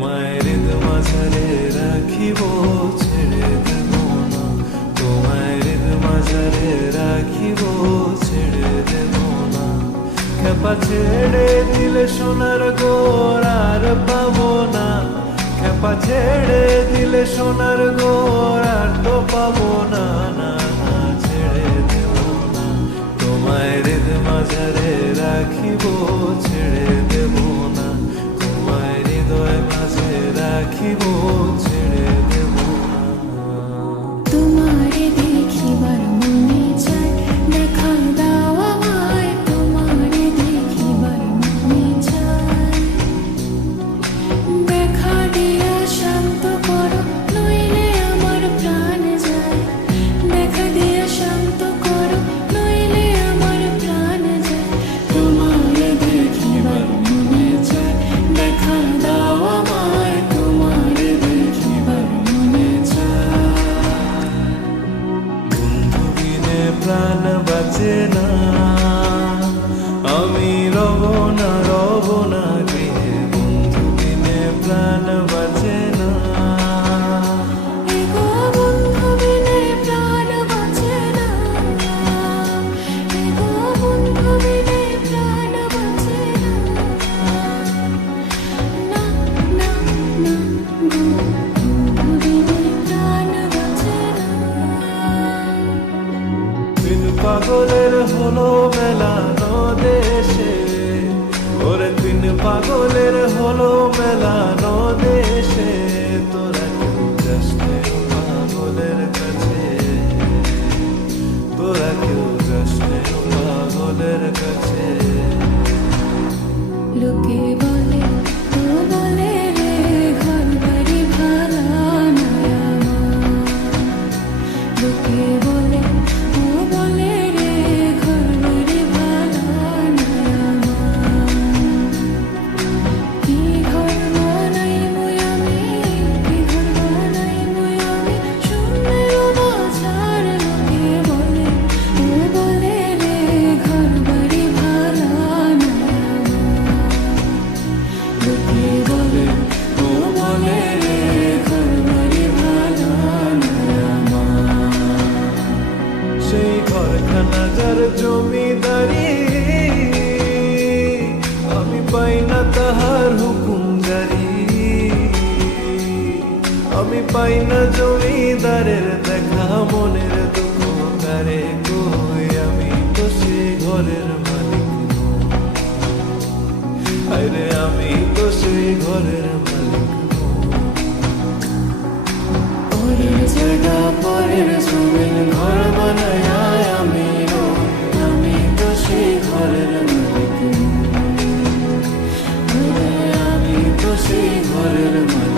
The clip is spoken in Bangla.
মায়ের মাঝারে রাখিব ছেড়ে দেব না, তোমার মাঝারে রাখিব ছেড়ে দেব না। খেপা ছেড়ে দিলে সোনার গোর আর পাবো না, খেপা ছেড়ে দিলে সোনার গোর আর তো পাবো না, না না ছেড়ে দেব না। তোমার মাঝারে রাখিব ছেড়ে দেব না, তোমার হৃদয় মাঝে রাখিব ছেড়ে দেব না। তোমারে দেখিবার মনে চায়, দেখা দাও আমায়, তোমারে দেখিবার মনে চায়। দেখা দিয়া শান্ত করো, নইলে আমার প্রাণ যায়। দেখা দিয়া শান্ত করো, নইলে আমার প্রাণ যায়। তোমারে দেখিবার মনে চায়, দেখা দাও আমায়, তোমারে দেখিবার মনে চায়। বন্ধু বিনে প্রাণ বাঁচে না, আমি রব না গৃহে, বন্ধু বিনে প্রাণ বাঁচে না। এগো বন্ধু বিনে প্রাণ বাঁচে না, এগো বন্ধু বিনে প্রাণ বাঁচে না। না না না গো, বন্ধু বিনে প্রাণ বাঁচে না। তিন পাগলের হলো মেলানো দেশে, ওরে তিন পাগলের হলো মেলানো দেশে, তোরা কেউ যাস নে পাগলের কাছে, তোরা কেউ যাস নে পাগলের কাছে। লোকে বলে, ও বলে রে, ঘর বাড়ি ভাড়া নয় আমার। লোকে বলে, ও বলে রে, ঘর বাড়ি ভাড়া নয় আমার। কি ঘর বানাই মুই আমি, কি ঘর বানাই মুই আমি, শূন্যের মাঝার। লোকে বলে, ও বলে রে, ঘর বাড়ি ভাড়া নয় আমার। লোকে বলে, ও বলে রে, ঘর বাড়ি ভাড়া নয় আমার। সেই ঘরখানা যার জমিদারি, আমি পাই না তাহার হুকুম জারি, আমি পাই না জমিদারের দেখা, মনের দুঃখ কারে কই, আমি তো সেই ঘরের মালিক নই। আরে আমি তো সেই ঘরের মালিক নই। পরের জায়গা পরের জমিন ঘর বানায় আমি রই, আমি তো সেই ঘরের মালিক নই। আমি তো সেই ঘরের মালিক।